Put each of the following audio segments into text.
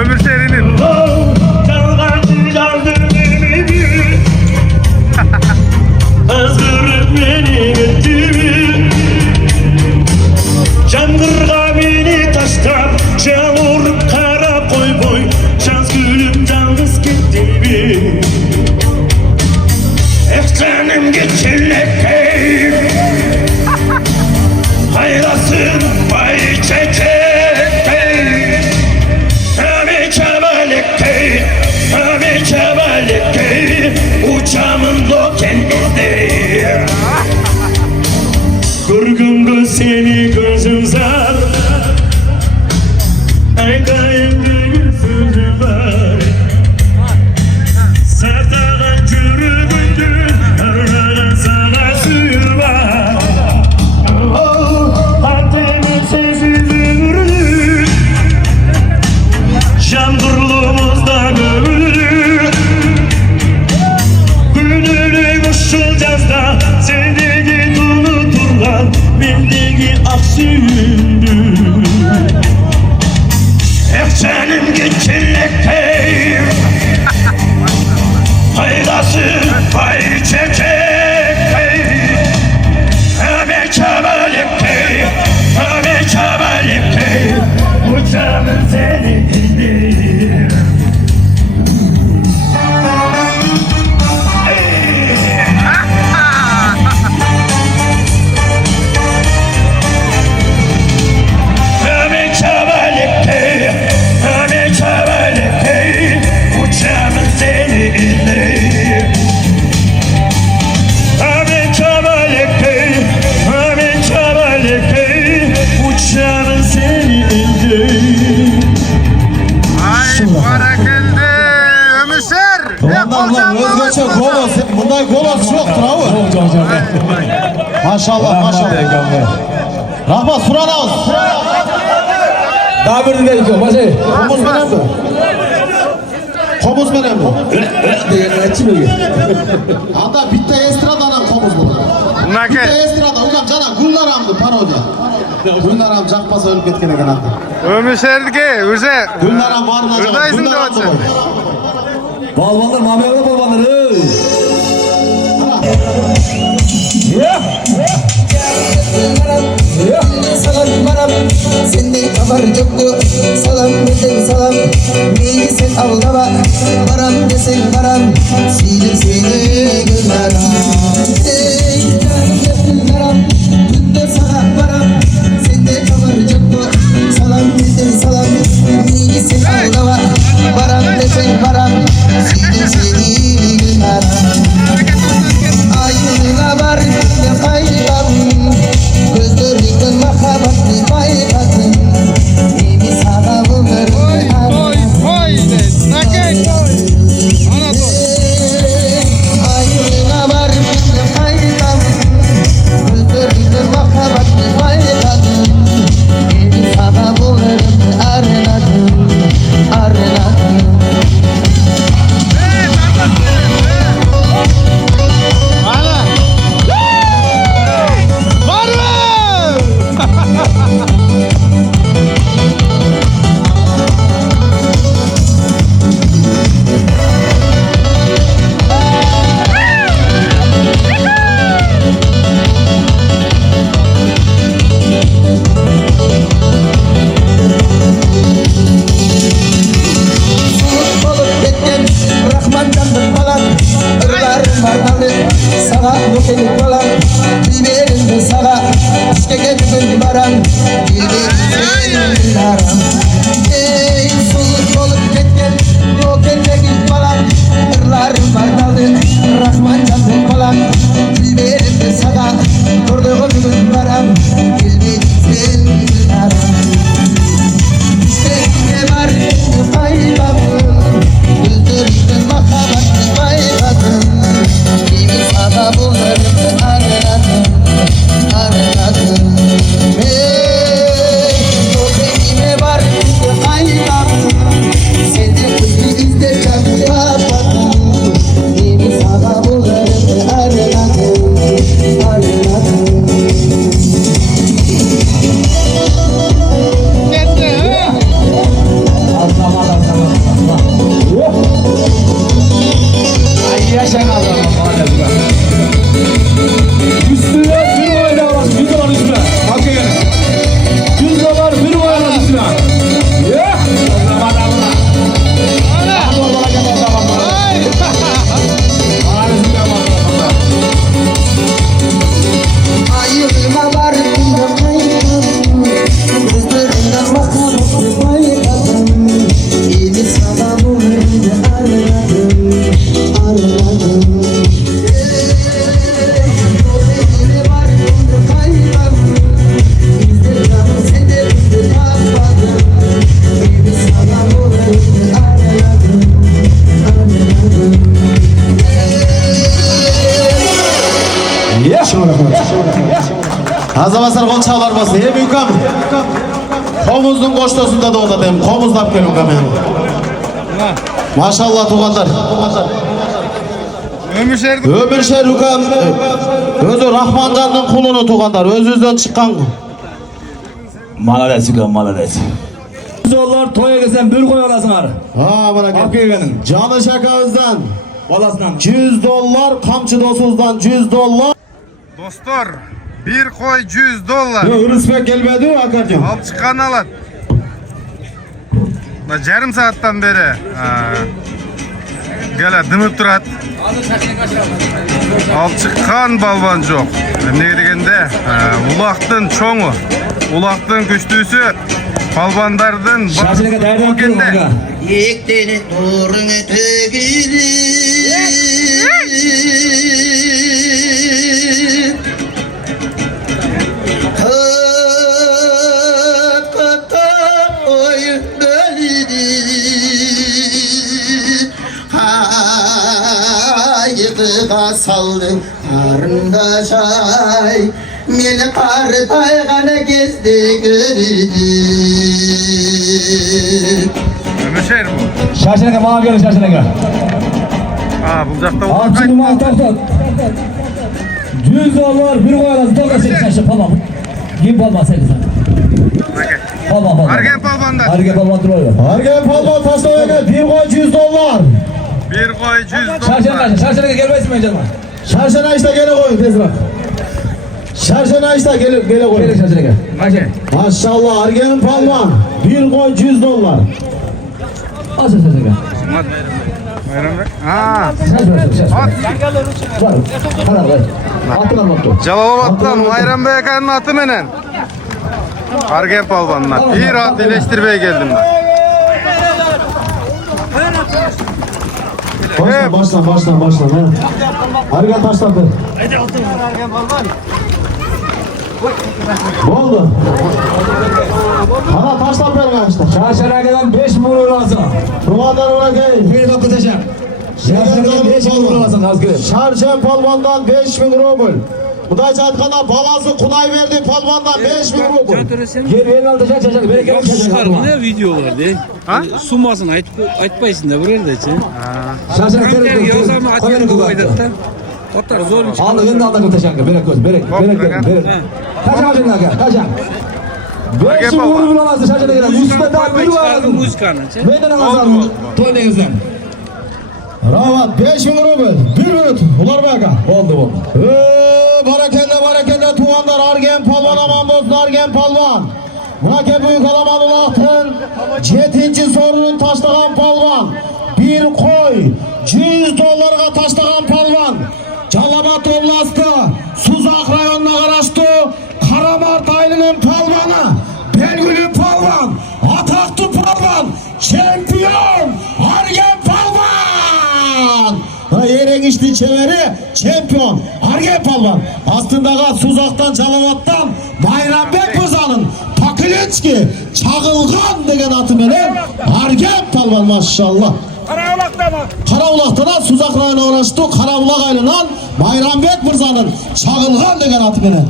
Ömür serinin. Candırga beni taştan çamur kara koy boy şans gülüm yalnız gittin mi? Efsanım geçirlekeyim hayrasın pay çekekeyim Öme çabalekeyim Öme çabalekeyim uçamın lokendindeyim Kurgun göz seni gözüm zar Aydayım bir sözüm var Sertağın çürüğündü Arada sana sür var Kalbimin sessiz ömrü Şandurluğumuzdan ömrü Gönülüm uçulacağız da Sevdiği unuturlar Bildiği aksündü Efsanım geçirlekteyim Faydasın pay çekekeyim Öme çabalekeyim Öme çabalekeyim Uçamın seni dinleyim Öme çabalekeyim Öme çabalekeyim Uçamın seni dinleyim Öme çabalekeyim Öme çabalekeyim Uçamın seni dinleyim Ay bırakıldı. Ömür ser. Ondan özgeçe golos, bundan golos yoktur abi. Maşallah maşallah. Rahmat Suran ağız. Daha bir dinleyin ki, başı. Komuz benim mi? Komuz benim mi? Açı mı? Hatta bitti estradadan komuz bu. Nake. Bitti estrada, ulan cana güllaramdı parodi. Güllaram çakmasa ölüp ketkene kanatı. Ömür serdi Ürse. Güllaram varına cana. Ürdaysın da Güllaram olsun. Balbanlar, mamyalı balbanlar. Salam baram, sende haber yok mu? Salam desen salam, neyi sen aldama? Baram desen baram, silir seni gülmeram. Ey can baram, günde sana baram, sende haber yok mu? Salam desen salam, neyi sen aldama? Baram desen baram, silir seni gülmeram. Ayrılığa var ne kaybam Gözlerinden mahabatlı bayrakın Nemi sana bunların Ayrılığa var ne kaybam Gözlerinden mahabatlı bayrakın Nemi sana bunların arınakın Arınakın Sana dokunuk olan Bilmeyelim sana İşte gönlümün baran Bilmeyelim baran Ey soluk olup ketken Yok etmek falan Irlarım bardalı Rahman canlık falan Bilmeyelim sana Durduğum baran Bilmeyelim baran İşte ne var Kaybabım Güldürün makabatlı bayradım Sana bunları araladım, araladım. Hey, o benim var. Azabasar kol çağlar basın. Hem ülkem. Komuzun koştasında da onda deyim. Komuzlap gelin kameranı. Maşallah tuğanlar. Ömüşerdik. Ömürşer ülkem. Özü Rahmancan'ın kulunu tuğanlar. Özüzden çıkan. Malades hüküm malades. Zorlar toya gelsen bir koy olasınlar. Ha bana gel. Hakikaten. Canı şakağızdan. Olasından. $100. Kamçı dosuzdan $100. Dostlar, bir koy $100. Yok respekt gelmedi Hakan'cığım. Al çıkan alat. Da yarım saatten beri. Gele dımıp durat. Al çıkan balvan çok. Ne degende? Ulaqtın çoğu. Ulaqtın güçlüsü. Balvandardın Şaşırıka değerli okuyalım kanka. Yektenin doğrunu tögülür Hakata oyun bölüdür Hayıkığa saldın karnında çay Meni karı taygana gezdi görüdür Ömüşer bu. Şaşırıka bana gelin şaşırıka. Bulacakta Alçı numara tak. $100 bir koy olasın. Toka seni şaşır tamam. Kim palma seni sen. Palma. Argen balvandar. Harika palma duruyor. Argen Palma taşlaya gel. Bir koy $100. Bir koy $100. Şaşırıka gelmesin mi canım? Şarşına işte gele koy tez bak. Şarşına işte gele koy. Gelin şaşırıka. Maşallah Argen Palma. Bir koy $100. Al şaşırıka. Bayram Bey. Şaşırıka. At. Var. Karar ver. Atın anlattı. Calababat'tan Bayram Bey kanın atı menen. Argen palvanlar. Bir at iyileştirmeye geldim ben. Başla. Argen taşlandı. Ne oldu? Ana taşlan benim işte. Şaşırıka'dan 5 milyon olasın. Rumandan ona gel. Bir kapı taşın. Şaşırıka'dan 5 milyon olasın azgın. Şarjen Palvan'dan 5.000 rubl. Budayca Atkana balası kunay verdi Palvan'dan 5.000 rubl. Gel elini al taşın şaşırıka. Bereket Yok şaşırıka. çıkarmaya videolar değil. Sumasın aytpaysın da buraya da için. Şaşırıka. Kanker yazarını atıyor bu aydattan. Otar zor bir şey. Aldı gönlü aldı taşın. Bereket. Taşın taşın. 5 milyon olasın şaşırıka. Müsbet abi bir olasın. Müzikanı. Neyden alazın? Toyla gözden. Ravat 5.000 rubl. 1 minut. Ular baka. Oldu. Barakende tuğanlar Argen Palvan aman bozdu Argen Palvan. Murake büyük alaman ulaktın. 7. sorunun taşlagan Palvan. Bir koy. $100 taşlagan Palvan. Calabat oblastı. Suzak rayonuna karıştı. Karamart ailinin Palvanı. Belgülü Palvan. Ataklı Palvan. Şampiyon. Argen Palvan. Yere geçti çeviri şampiyon Argen Palvan. Aslında Suzak'tan Calavat'tan Bayrambek Bozan'ın Pakiletski Çağılgan degen atı beni Argen Palvan maşallah. Karaulak'ta da Suzak rayına uğraştı. Karaulak aylığından Bayrambek Bozan'ın Çağılgan degen atı beni.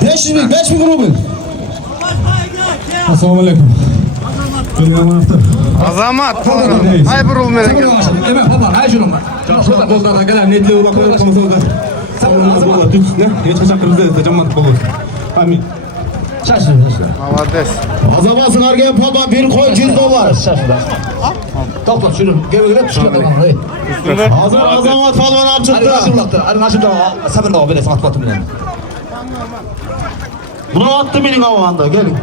5.000 rubl. Assalamu alaikum. Azamat. Hay burul menen geldim. Hemen baba, hay şunu. Şurada bozdan gelen netli olarak konuşmamız oldu. Savunmamız oldu. Düz ne? Geç kaçaklarımızda da cammat olur. Amin. Şaşırın. Avades. Azamasın Argen Palvan bir koy $100. Topla şunu. Gel buraya tuşla tamam. Azamat Palvan Hadi açıkta. nasıl ulaştı? Hadi nasıl da sabır da böyle saat batımından. Bunu attı benim havanda gelin.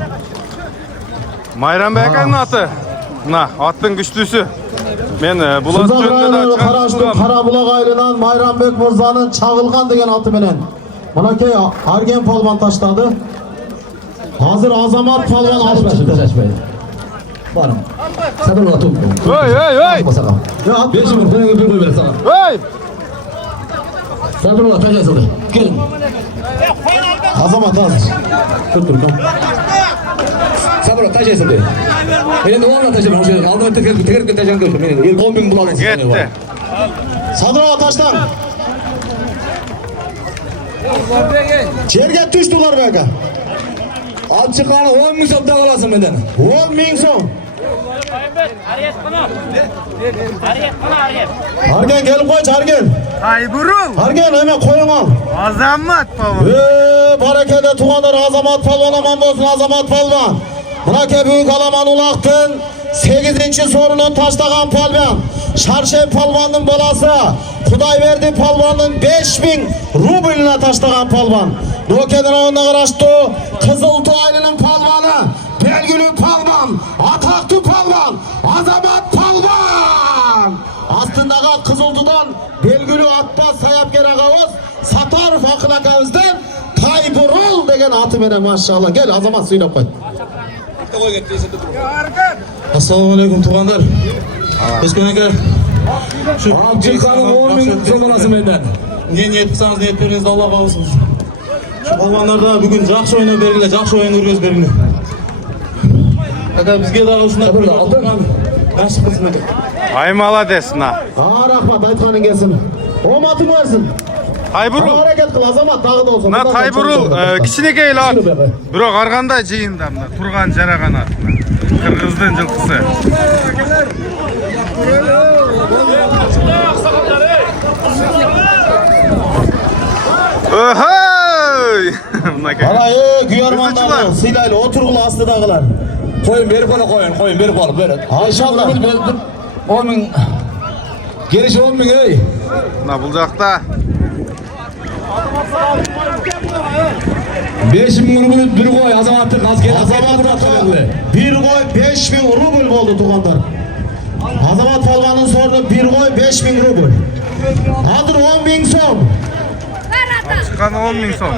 Bayram Bey kanın atı. Attın güçlüsü. Men bulat Suzak çölünde rayonuna de karıştı. Karabulak aylığından Bayrambek Mirza'nın Çağılgan degen atı menen. Bunaki Argen Palvan taşladı. Hazır Azamat Palvan alıp çıktı. Varım. Sabır da tut. Hey. Basaka. Ya 5 bin lira bir koy böyle sana. Hey. Sabır da taşa yazıldı. Gelin. Azamat hazır. Dur. Sabır da taşa yazıldı. Benim de onunla taşıma. Aldım teker taşan götür. Benim 10 bin bulalım. Gitti. Sadra taştan. Yerge düştüler beka. Al çıkanı 10 bin so'm davolasın benden. 10 ming so'm. Argen gelip koy Argen. Tayburul. Argen hemen koyun al. Azamat palvan. Barakede tuğanlar Azamat Palvan aman olsun Azamat Palvan. Bırake büyük alaman ulaktın. 8. sorunun taşlagan palvan. Şarşev palvanın balası. Kudayverdi palvanın 5000 rubline taşlagan palvan. Dokeden ağında kıraştı. Kızıltı ailinin palvanı. Belgülü palvan. Ataklı palvan. Azamat palvan. Aslındaga Kızıltı'dan Belgülü Akbaz Sayap Geragavuz Satarov Akın akamızdan Tayburul degen atı veren maşallah. Gel Azamat suyuna koy. Assalomu alaykum tug'anlar. Eshkonaka. Shu Abdulqanim 10 bin so'm olasın benden. Niyet qilsangiz niyet beringiz Alloh olsun. Shu polvonlarda bugun yaxshi o'ynab beringlar, yaxshi o'yin o'tkazib beringlar. Aka bizga da shunday bir oltin nasib qilsin aka. Ay maladesin ha. Rahmat aytganing gelsin. Omating versin. Tayburul. Hareket kıl Azamat dağı da olsun. Na Tayburul kichinekey at. Biroq arganda jeyindamda turgan jaragan atına. Kırgızdın жылқысы. Ohoy! Ana güyarmanlar silayla oturgula astıdağılar. Koyun berip ala koyun berip alıp beret. Ayşallah. 10 bin. Geliş 10 bin ey. Na bul jakta 5 bin rubl bir koy Azamat'ın az gel. Bir koy 5000 rubl oldu tuğanlar. Azamat Palvan'ın sorunu bir koy 5000 rubl. Adır 10 bin son. çıkan 10 bin son.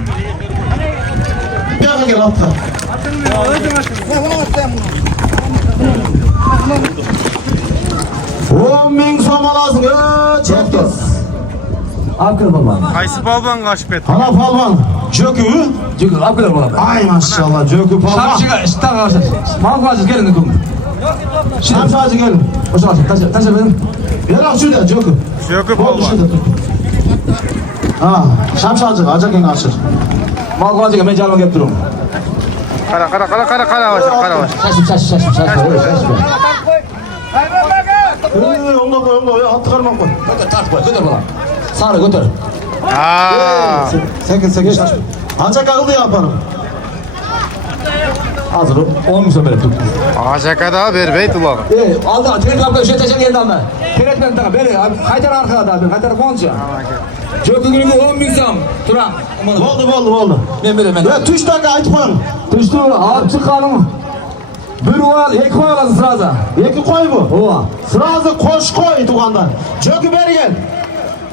Gel gel atla. On bin som alasın. Çektiz. Akıl baba. Qaysı palvan kaçıp etti? Ana Palvan. Çökü. Çünkü akıl baba. Ay maşallah Çökü Palvan. Şapşıga işten kalsın. Mal kalsın gelin de kum. Şamşacı gelin. Hoş geldin. Taşı benim. Gel al şuraya Çökü. Çökü Oldu palvan. şurada. Ha, Şamşacı acak aşır. Mal kalsın ben canıma gelip durum. Kara başa. Şaşım. Onda koy, at karman koy. Götür bana. Sarı götür. Aa, Sekiz. Acak ağıldı yaparım. Hazır 10 bin so'm berip dur. ajakada berbey tulagı. Aldı tren kapka şey taşın geldi ama. Tren tağı beri haytar arkada haytar konca. Çok günlük 10 bin so'm. Turan. Oldu. Ben berem. Ve tuş dakika aytman. Düştü alıp çıkanım. Bir koy, iki koy alasın sırada. Eki koy bu. Ova. Sırası koş koy tuğanlar. Çökü beri gel.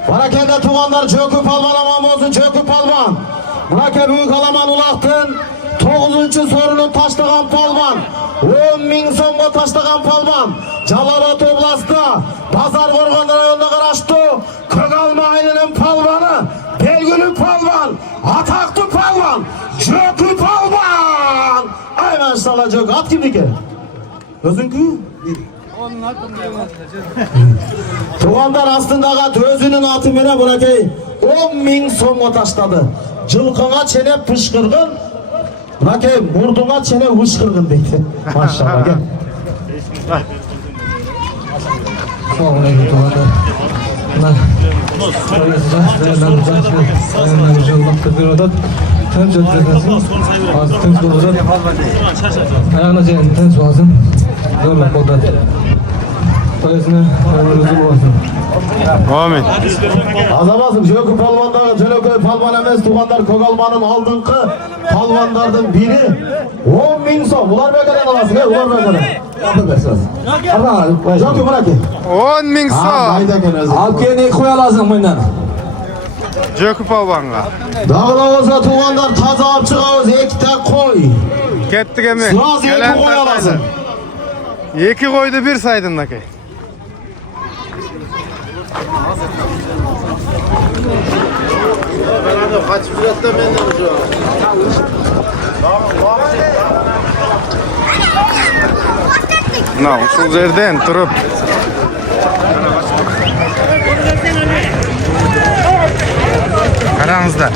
Barakende tuğanlar Çökü Palvan aman olsun Çökü Palvan. Burake büyük alaman ulaktın. 9. sorunun taşlagan palvan. 10 bin somga taşlagan palvan. Calabat oblastı. Pazar Gorgan rayonuna karaştı. Kögalma ailinin palvanı. Belgülü palvan. Ataklı palvan. Çökü palvan. Ay maşallah Çökü. At kimdiki? Özünkü? Tuğanlar aslında özünün atı mene bırakayım. 10 bin somga taşladı. Cılkına çene pışkırgın. Bırakayım murduna çene hışkırgın deydi. Maşallah gel. Assalamualaikum tuğanlar. Ayağına çeyin, tens olsun. Zorla koldan. Sayesinde ayağınızı olsun. Amin. Azamazım Çökü palvanlar, Çökü palvan emez tuğanlar Kogalman'ın aldığınkı palvanlardan biri 10 bin som. Ular be kadar alasın gel ular be kadar. Yapın besiniz. Çökü bırak gel. 10 bin Ha son. hayda gel özür. Al kendini koy alasın benden. Çökü palvanga. Dağla olsa tuğanlar taza apçığa ekte koy. Kettik emi. Sıraz Gelen eki koy tartaydı. alasın. 2 koydu bir saydındaki. Na usul yerden turup Karаңыздар.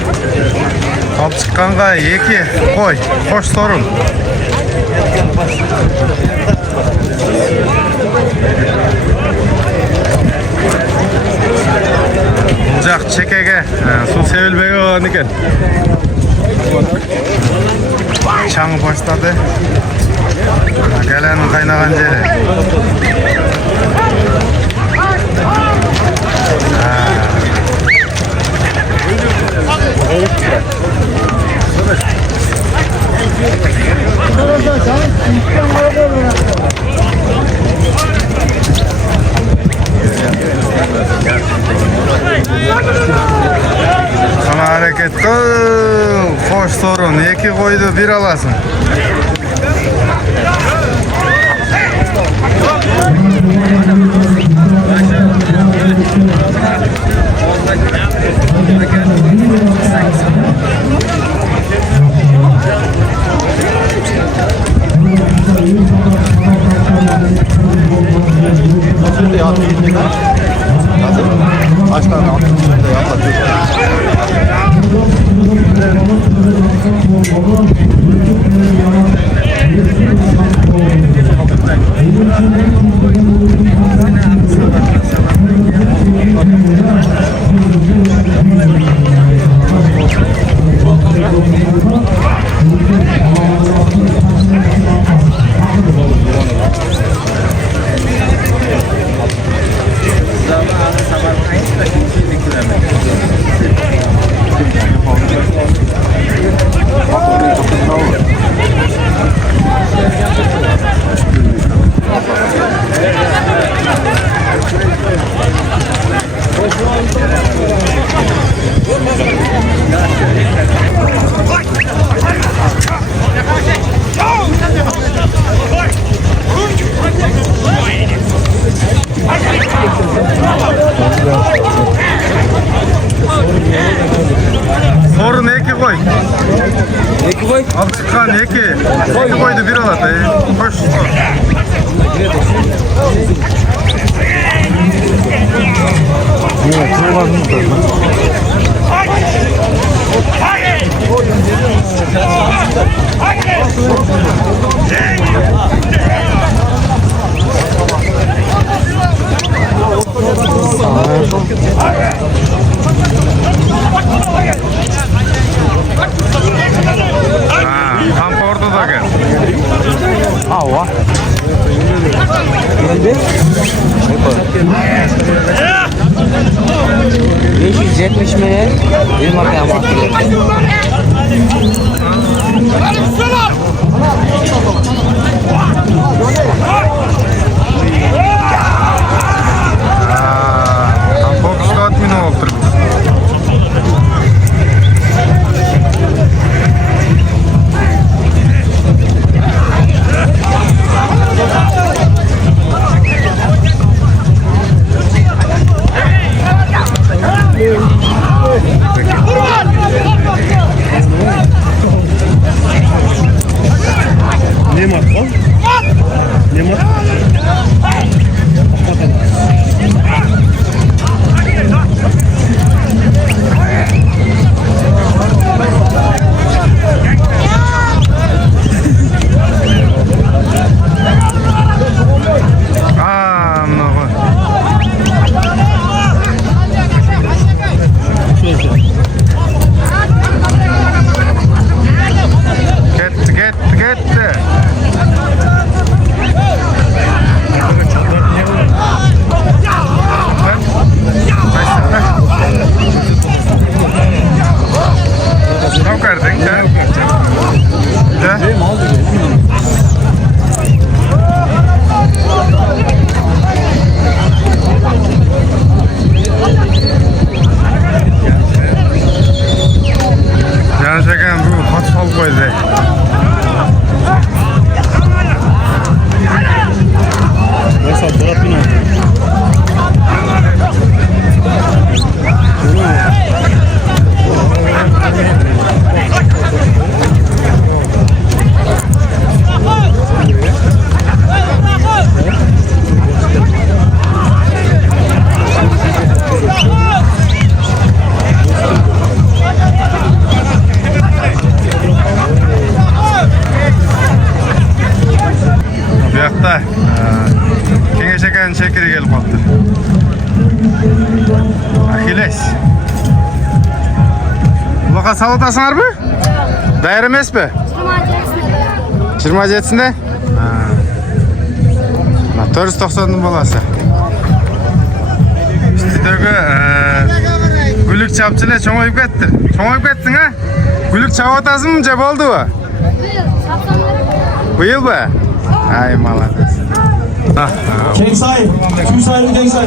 Алып шыққанға 2 қой, қош сорын. Бұл жақ чекеге су себілбей қалған екен. Шаңы бастады. Кәленің қайнаған жері. Sana hareket hoş sorun. 2 koydu 1 alasın. Sorun 2 koy. 2 koy. Alıp çıkan 2. 2 koydu 1 aladı. Hoş sor. Tam ortada gel. Ava. 570 mi? Bir makam Tam fokusga atmini olib turibmiz. yakta Kengeş Akay'ın çekiri gelip kalktı. Akiles. Ulaqa salatasыңар mı? Dayar emes mi? 27'sinde? 490'ın balası. Üstüdeki gülük çapçıyla çoğayıp kettin. Çoğayıp kettin ha? Gülük çavatasın mı cep oldu bu? Bu yıl mı? Ay malades. Kengsay, Küysaylı Kengsay.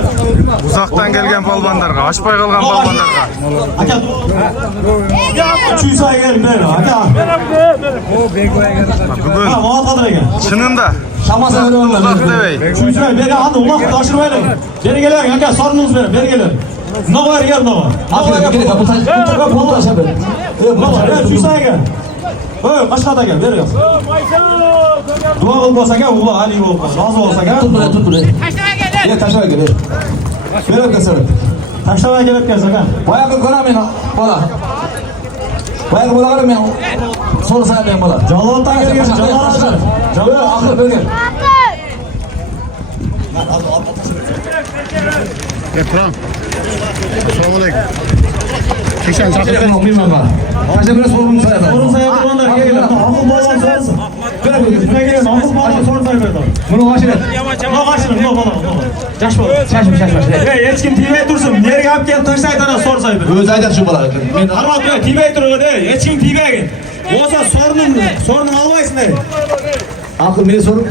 Uzaktan gelgen palvanlarga, açpay kalgan palvanlarga. Aka. Küysay gelin beri. Aka. Bugün Ha, muhat kadar gel. çınında Şamasa öyle onlar. uzak devey. Küysay beri hadi ulak taşırmayalım. Beri gelin aka sorunuz beri gelin. Ne var gel ne var? Aferin, gel kapı taşı böyle. Ne var? Gel Küysay gel. Hey, kaçta da gel, ver ya. Dua olmasa gel, ula Ali olmasa, razı olsa gel. Tut buraya. Gel taşa gel. Ver gel sen. Taşlamaya gelip gelsin ha. Bayağı koramayın bala. Bayağı bala koramayın. Soru saymayın bala. Calal'dan gel gel, Calal'dan. Jalal akıl böyle. Bilmem ben. Ağaçta biraz sorun sayalım. Sorun sayabilirler, gel gel. Akıl bağlan sorarsa. Şuraya gelin, akıl bağlan sorun sayabilirler. Bunu kaçırın. Ne kaçırın, ne bana. Yaş bala. Şaşmış. Hey, hiç kim TV'ye dursun. Nereye yap gel, taşlaytana sor sayabilir. Öz aydan şu bala. Arvat be, TV'ye durun de. Hiç kim TV'ye gel. Olsa sorunun almayısın de. Akıl beni sorun.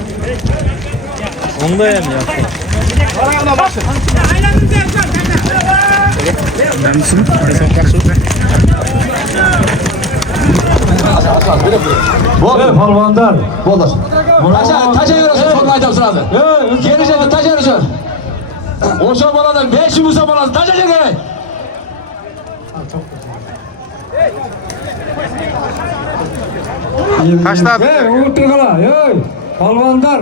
Palvanlar. Boldaş. Taşa yürüyorsun sorun aydan sırada. Geleceğim taşa yürüyorsun. Oşa baladan 5 yumuza baladan taşa yürüyorsun. Kaçta? Uğurturgala, palvanlar.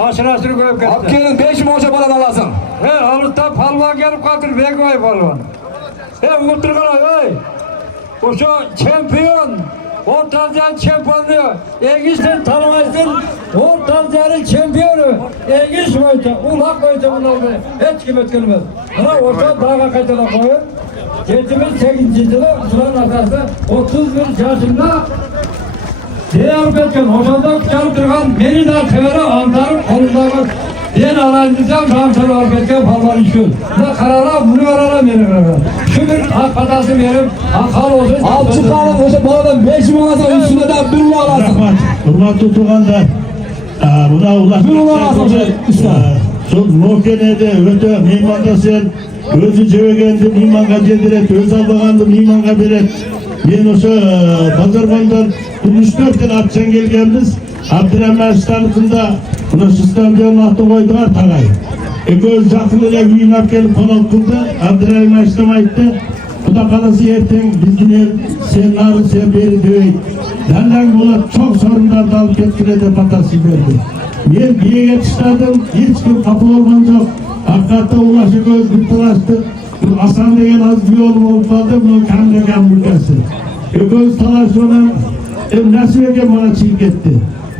Aşırı koyup ketdi. Abkelin 5 yum oşa baladan alasın. Altta palvan gelip kalkır, Begoy palvan. Uğurturgala, Oşa çempiyon. Ortancan çempiyonu. Engiş'ten tanımaysın. Ortancanın çempiyonu. Engiş boyunca, ulak boyunca bunlar hiç kim etkilmez. Ama orta dağa kaçana koyun. Geçimiz 8. yılı, Sulan Atası 31 yaşında Diyarbakır hocada tutup durgan Merida Teveri Antar'ın kolundağı ben alanımızdan Ramsarı Arbet'e palvan işin. Ne karara bunu karara beni karara. Şu bir hak patası verim, hak olsun. Alçı kalın hoca baladan 5 yum alasın üstüne de bir ulu alasın. Hurmat tutuganda buna ulaşmak Lokenede öte mimanda sen özü cevegendi mimanga cediret, öz aldıgandı mimanga beret. Men oşo Bazarban'dan 3-4 yıl atçan gelgenmiz. Abdurrahman stanısında buna stadion atı koydular tagay. Göz jakın ele güyünap gelip konuk kıldı. Abdurrahman istem aytты. Kuda kalası erten bizgine sen narı sen beri dövey. Derler bula çok sorunlar alıp ketkine de patası verdi. Men biye yetiştirdim, hiç kim kapı olman yok. Hakikaten ulaşı göz gıptılaştı. Hasan degen az bir yolum olup kaldı, bunu kan degen burgası. Göz talaş olan nasıl egen bana çiğ etti.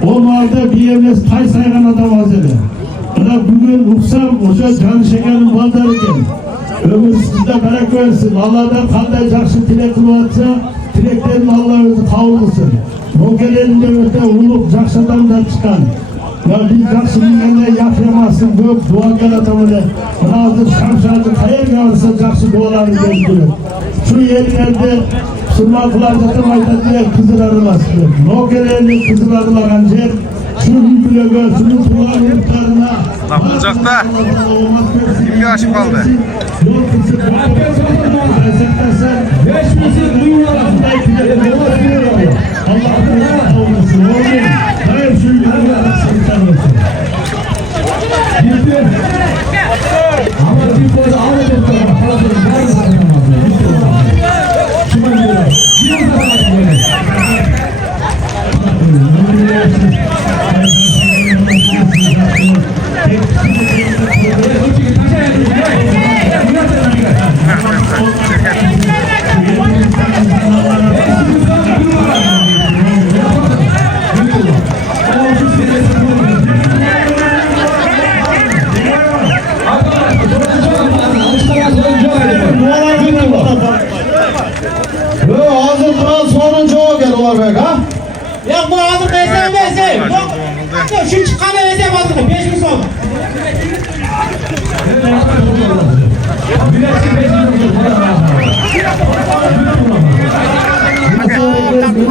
O malda bir emnes tay saygan adam az ele. Bana bugün uksam, oşa can şekerin baldarı gel. Ömür sizde merak versin. Allah'dan kanday jakşı tilek kılıp atsa, tileklerin Allah özü kavulsun. Mokelerinde öte uluk jakşadan çıkan. Ya biz jakşı bilgende yapamazsın, büyük dua gel atamını. Hazır şamşarcı kayar yağırsa jakşı dualarını gördürür. Şu yerlerde sırmaklarda mayda diye kızıl arılasın. Mokelerinin kızıl arılagan yer, şu hübülöge, şunun tuğan yurtlarına. Lan bulacakta kimge aşık kaldı? Şu çıkanı ödeyem aldık. 5 bin son.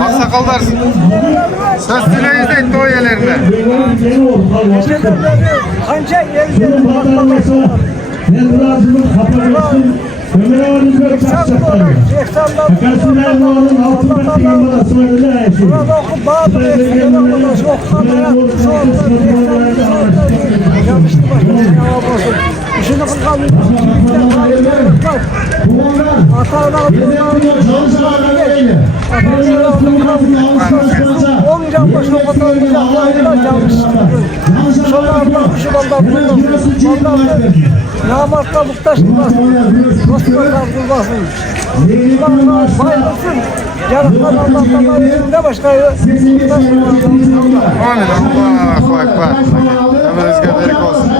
Aksakallar söz dileğiz de etti o yerlerinde. Ömer Ağa'nın çarşafları. Akasın Erdoğan'ın altın bekli yıllarası öyle yaşıyor. Namartla muhtaçlıklasın, dostlarlar bulmasın. Allah'ın bayılsın, yarıktan Allah'tan bayılsın ne başkayı. Amin. Allahu Ekber. Ömrünüz göberik olsun.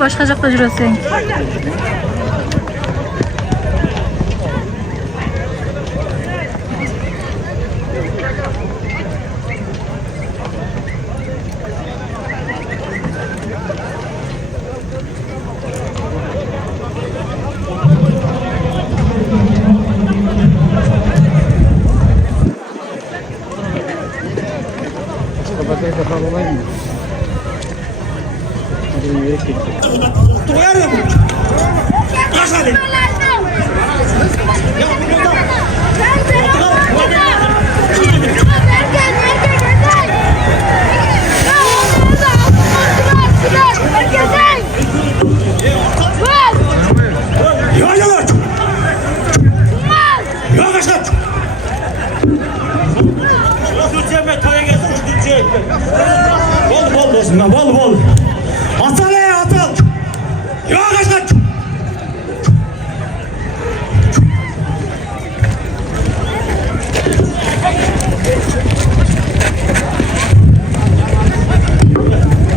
Başka жақта жүресің. Bol. Atal ya atal. Ya kaç.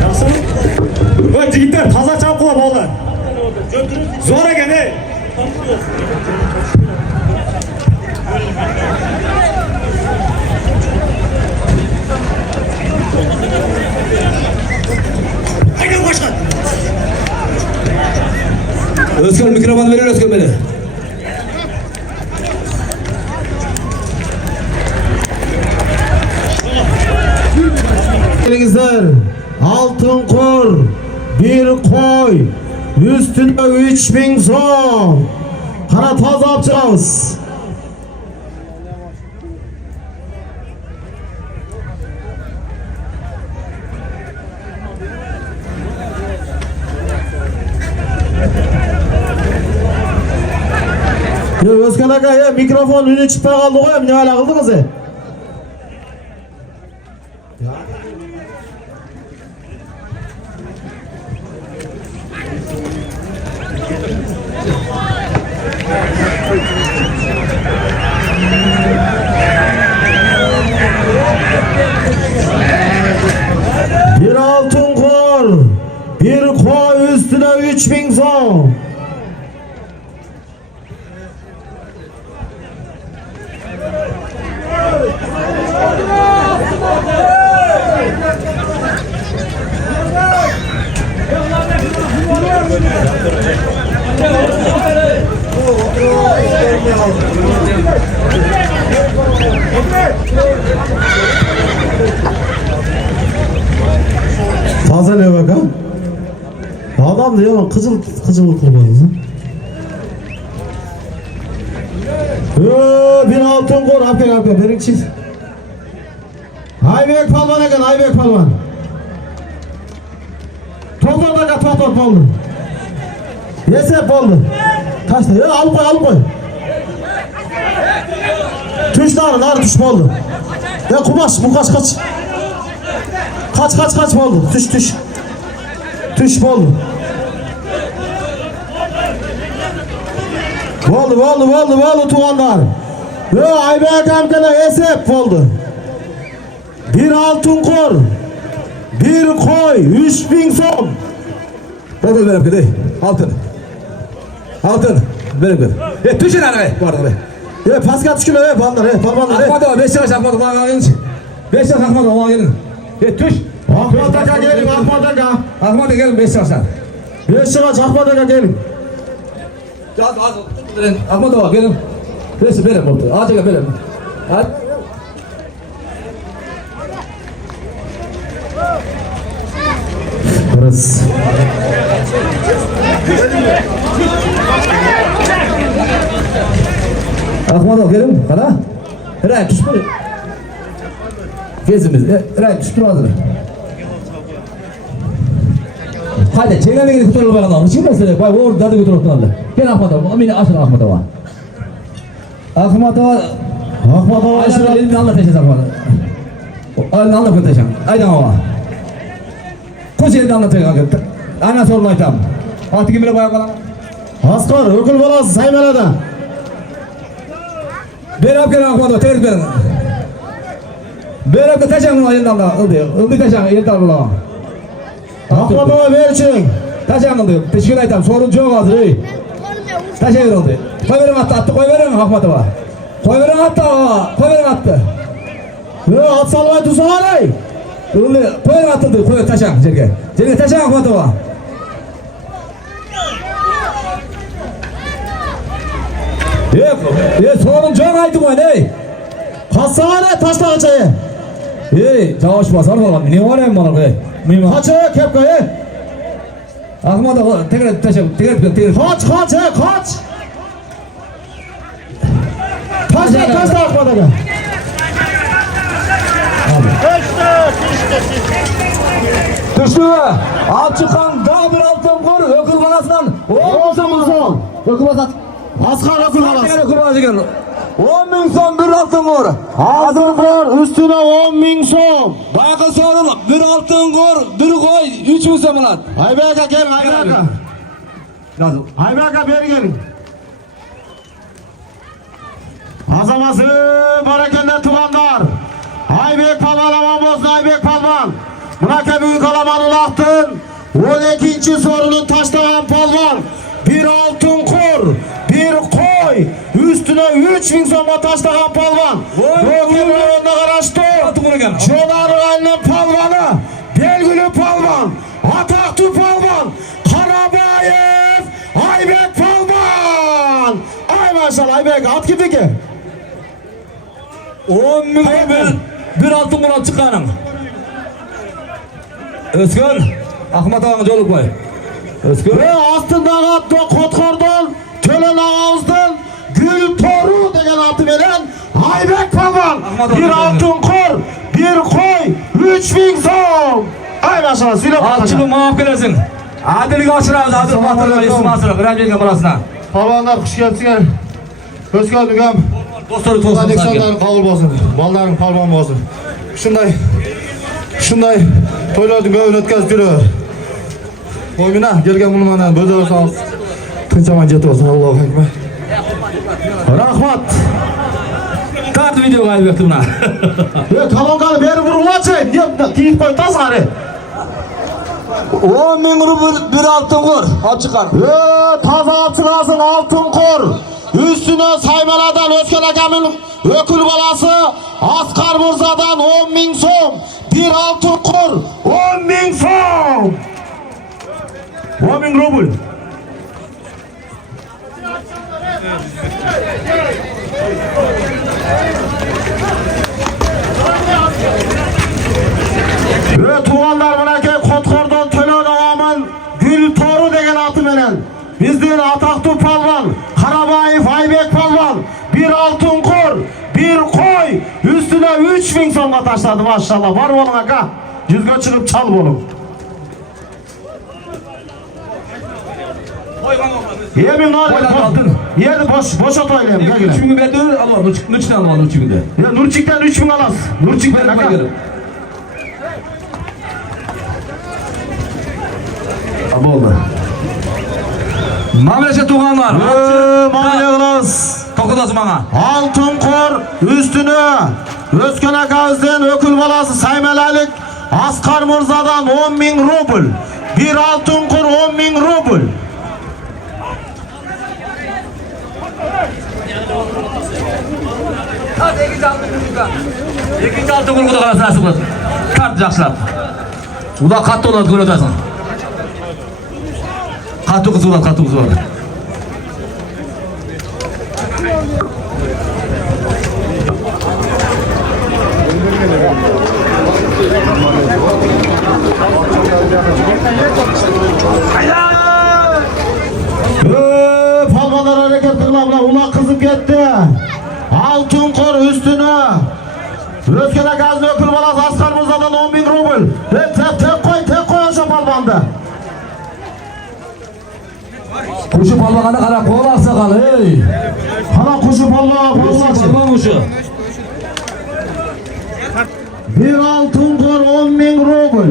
Nasıl? Öyle gitler taza çabuk ol oğlan. Zora gene. Özkan mikrofonu veriyor Özkan beni. Gençler, altın kor, bir koy, üstüne 3000 son. Kara taz yapacağız. Ya Özkan Aga ya mikrofon önü çıkta kaldı koyayım ne hala kıldı kızı? Bir altın kor, bir koy üstüne 3000 son. Fazla ne bakalım? Adam da ya kızıl kurbanız. Bir altın kor aferin benim çift. Aybek Palvan eken Aybek Palvan. Tohtor oldu. Yesep oldu. Taşla ya al koy. Tuş nar tuş oldu. Ya kumaş bu kaç. Kaç oldu. Tuş. Tuş oldu. Oldu tuğanlar. Ya Aybek amcana yesep oldu. bir altın kor, bir koy, 3000 som. Bakın verip gidi. Altın. Altın. Verip gidi. Tüşün abi. Bu arada be. Paska tüküme palvanlar. Akmadı 5 yaş akmadı. Bana gelin. 5 yaş akmadı. Bana gelin. Tüş. Akmadaka gelin, Akmadaka. Akmadı gelin 5 yaşa. 5 yaş Akmadaka gelin. Akmadı var gelin. Resim verin burada. Ağaca verin. Hadi. Burası. Akmadı gelin. Kana. Herhalde tuş böyle. Gezimiz. Herhalde tuş durmadı. Hadi çevreme gidip tutalım bakalım. Şimdi mesela bak orada da götürüyorlar. Gel Akmadı. Amine aşağı Akmadı var. Akmadı var. Akmadaka Aynen aşırı. elini anlatacağız Akmadı. Aynen anlatacağım. Aynen ama. Koş elini anlatacağım. Aynen sormayacağım. Artık kimle bayağı falan. Askar, ökül balası saymelada. Berap gelen Akmadı. Tebrik verin. Berap da taşan mı elinden da. Ildı taşan elinden da. Akmadaka verçin. Taşan oldu. Teşekkür ederim. Sorun çok hazır. Teşekkür oldu. Koy verin attı. Koy verin Akmadı var. Koy verin attı. Koy verin attı. At salvay tusaray. Ildı. Koy verin attı. Koy taşan. Cerge. Cerge taşan Akmadı var. Sorun çok aydı bu ne? Kasane taşla açayı. Çavuş basar falan. Ne var ya bana be? Mimar. Kaçı kepkayı. Akmadı tekrar taşan. Tekrar. Kaç. Taşla Akmadaka. Düştü. Alt çıkan daha bir altın kur. Ökül balasından. 10.000 son. Ökül balasından. Askar ökül balası. Ökül balası gel. 10.000 son bir altın kur. Altın kor, üstüne 10.000 som. Bakın sorun. Bir altın kur. Bir koy. 3.000 son lan. Haybeka gel, Haybeka. Nasıl? Haybeka beri gelin. Azaması barakende tuvanlar. Haybek Palvan aman bozdu Haybek Palvan. Münake büyük alamanın aktın. 12. sorunun taşlanan Palvan. Bir altın kor, bir koy. Üstüne 3000 soma taşlanan Palvan. Rokenin önüne karıştı. Çolar Ali'nin Palvanı. Belgülü Palvan. Ataklı Palvan. Karabayev. Haybek Palvan. Ay maşallah Haybek at gibi ki. 10.000 bir altın kur çıkanım. Özgür. Ahmet ağanı yolu koy. Özgür. Ve astındağı attı Kotkor'dan, Tölen Ağız'dan, Gül Toru degen atı veren Haybek Palvan. Bir altın kor, bir koy, 3000 som. Ay maşallah söyle Alçılı muaf veresin. Adil kaçırağız. Adil bahtırlar. İsim asırı. Kıramcıyken burasına. Palvanlar kuş gelsinler. Hoş geldin am. Dostları tosun. Aleksandar'ın kavul bozun, balların palvan bozun. Şunday toylardın gövün ötkaz yürü. Oymina gelgen bunu bana böyle olsanız tınçaman jeti olsun Allahu Ekber. Rahmat. Tartı video kaybettim buna. Kalongalı beri vurulaçı. Niye tiyip koy tas gari. 10.000 ruble bir altın kur. Açık kan. Taza açılasın altın kor. Üstüne Saymaladan Özkan Akam'ın ökül balası Askar Burza'dan 10.000 som. Bir altın kor. 10.000 som. 10.000 ruble. Ve tuğanlar buna ki Kotkor'dan Tölen Ağam'ın Gül Toru degen atı menen. Bizden Ataklı Palvan, Karabayev Haybek Palvan. Bir altın kor, bir koy. Üstüne 3000 songa taşladı maşallah. Var olun aka. Yüzge çıkıp çal bunu. Yemin aldın. Yedi boş otoylayım. Gel gel. 3.000 verdi. Allah Nurçik'ten alma Nurçik'ten. Ya Nurçik'ten 3000 alas. Nurçik'ten aka. Abi oldu. Mamleşe tuğanlar. Mamle klas. Tokuda kılası bana. Altın kor üstünü Özkan Akaviz'den ökül balası Saymelalik Askar Mırza'dan 10.000 rubl. Bir altın kor 10.000 rubl. Ekinci altın kurguda kalasın asıl kılası. Kart jakşılap. Ula katı oladı gol otasın. Katı kızı var, katı kızı var. Palmalar hareket kılmamla ula kızıp gitti. Altın kor üstünü Özkan Akaviz'den ökül balası Askar Mırza'dan 10.000 rubl. Tek koy şu palmandı. Kuşu palmakanı kara kol sakalı ey. Hala kuşu palma Palma kuşu. Bir altın kor 10.000 rubl.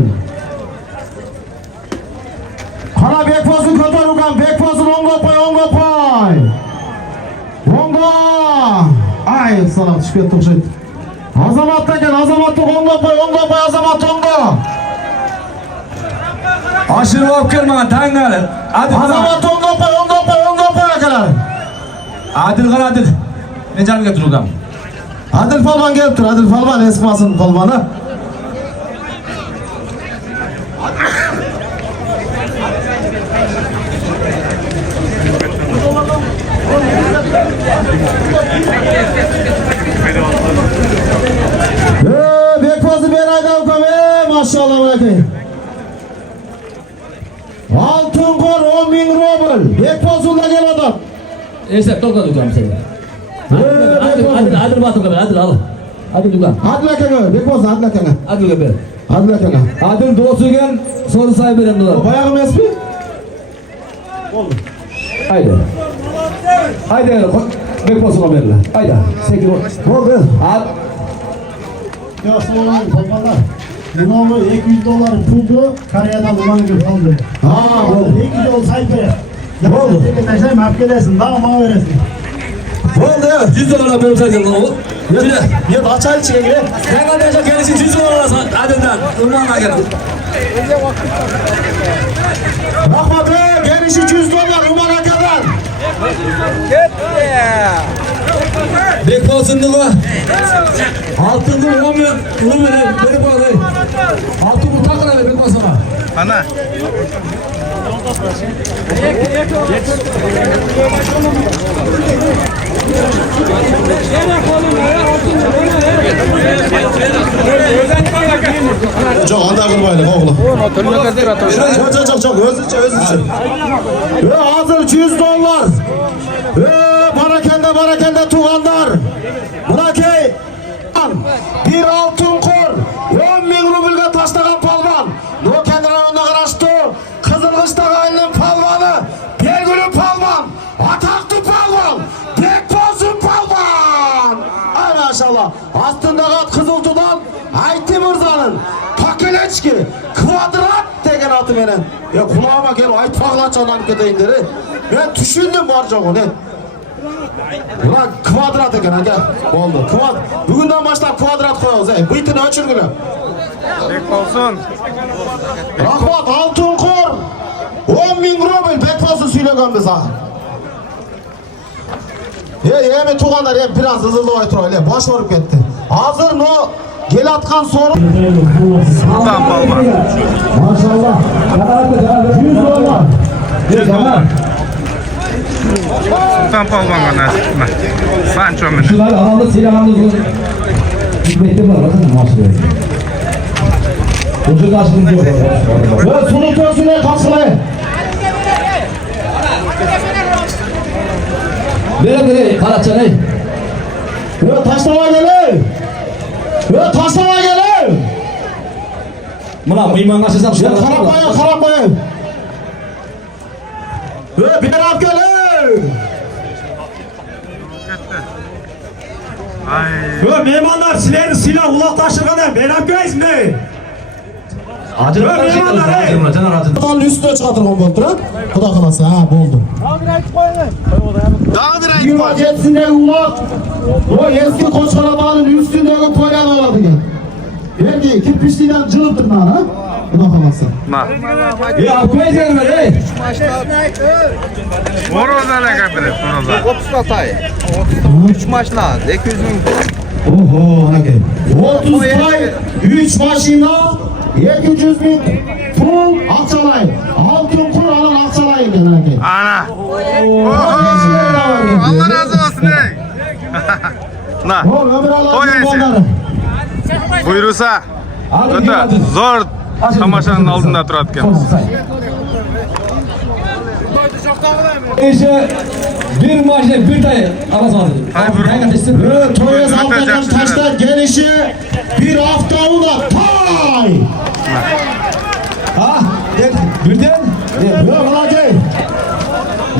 Hala bekposun kötü rukan, bekposun ongo pay. Ongo. Ay sana çıkıyor tokşayt. Azamat da gel, azamat ongo pay, azamat ongo. Aşırı vap gelmeden tangali. Azamat ongo pay gelir. Adil kara adil. Ne canım getirugam. Adil Falvan geliptir, Adil Falvan esmasın Falvanı. Bekfazı ben ayda ukam maşallah bırakayım. Altın kor 10.000 rubl. Bekfazı'nda gel adam. Neyse topladık hocam seni. Adil batın kadar, adil al. Adil Dugan. Adil akana, Bekfazı adil akana. Adil gibi. Adil akana. Adil doğusu gen soru sahibi verin dolar. Bayağı mı esmi? Haydi. Haydi. Bekbosuna verirler. Haydi. 8 Oldu. Ad. Ya sonra toplanlar. Bunu $200 puldu, karayadan duman gibi kaldı. Oldu. 200 olsaydı. Oldu. Taşlar map gelirsin, daha bana verirsin. Oldu evet. $100 verir saydın oğlum. Ya da açar içine gire. Sen kardeşim kendisi $100 alırsan Adil'den. Irmağına gelin. Bakma be, gelişi $100 umana kadar. Bekbosunda var. Altın kuru 10 milyon. Bunu verin. Beni bağlayın. Altın kuru takıla verin Bekbosuna. Ana. Çok anda kılmayın oğlum. Çok öz için. Ve hazır $100. Barakende tuğanlar. Bırakey. Bir altın kor. 10.000 rublga taşlagan palvan. No kendine önüne karıştı. Kızılkış'taki ailenin palvanı. Belgülü palvan. Ataklı palvan. Bekbozun palvan. Ay maşallah. Astındaki Kızıltu'dan Ayти Mırza'nın Pakelecki Kvadrat degen atı menen. Ya kulağıma gel aytpaqla çalanıp keteyim deri. Ben düşündüm var çok onu. Ulan kvadrat eken aka. Oldu. Bugünden başlap kvadrat koyuyoruz. Bu itini öçürgülü. Bekbolsun. Rahmat altın kor. 10.000 rubl Bekboz'u söyleyen bize. Yemi tuğanlar biraz hızlı oturayım. Baş vurup gitti. Hazır no gel atkan soru. Sultan Palvan. Maşallah. $100. Sultan Palvan'a nasip etme. Sancho mene. Şunlar alanında silahlarında zor. Hikmetli var. Bakın maaşlı. Çocuk aşkını diyor. Ve sunu göğsüne kasılı. Böyle karatça ne? Ve taşlama gelir. Buna mıyman kaçırsam şu Karabayın. Ve bir af gelir. Ay. Ve mehmanlar silah ulak taşırganda ben yapmayız mı? Acil canar acil. Bunun üstüne çıkartırım boldur ha. Kuda kalası ha boldur. Daha bir ayet Bir koy. vaziyetindeki ulak o eski Koçkaraman'ın üstündeki poyan oladı gel. Belki kirpiçliğinden cılıktır lan ha. Kuda kalası. Na. Ya akmaya gelme ey. Horoza ne kadar? Horoza. 30 Hatay. 3 maçla 200 bin. Oho ne gel. 30 pay 3 maşina 200 bin pul akçalay. Altın kur alan akçalay gel ne gel. Ana. Oho. Allah razı olsun ey. Na. O ömür Koy Allah'ın neyse. onları. Buyursa öte zor tamaşanın aldında turatken. İşte bir maçta bir tane alamadı. Toyaz Altacan taşlar gelişi bir hafta da tay. Ha? Birden? Yok lan gel.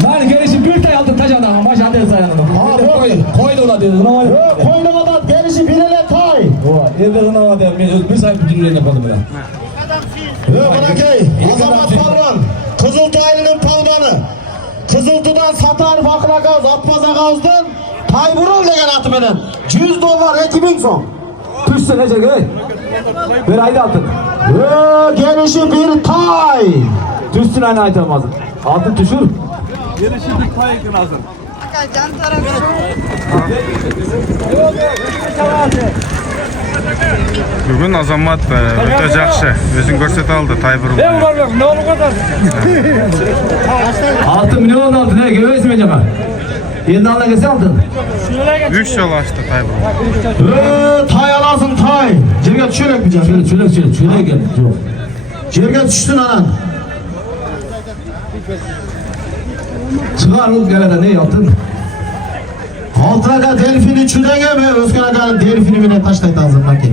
Lan gelişi bir tane aldı taşandan ama maç adı sayalım. Koydu ona dedi. Koyduğum adam gelişi birine tay. Evde ona var bir sahip bir yapalım ya. Yok lan gel. Azamat Palvan. Kızıltaylı'nın palvanı. Kızıltı'dan satar bakla gaz, atmaza gazdan tay vurul degen atımenen. $100 2000 son. Düşsün Ece gel. Bir ayda altın. Gelişi bir tay. Düşsün aynı ayda olmaz. Altın düşür. Bugün azamat öte жақсы. Özün görsete aldı Tayfur'un. Ne var yok ne olur kadar. 6 milyon aldı ne görüyorsun acaba? Yeniden alına gelse aldın. 3 yol açtı Tayfur. Tay alasın tay. Cerge düşerek mi canım? Şöyle gel. Yok. Cerge düştün anan. Çıkar o gelede ne yaptın? Altıraga delfini çürege mi? Özgür Aga'nın delfini bile taşlaydı ağzımdan ki.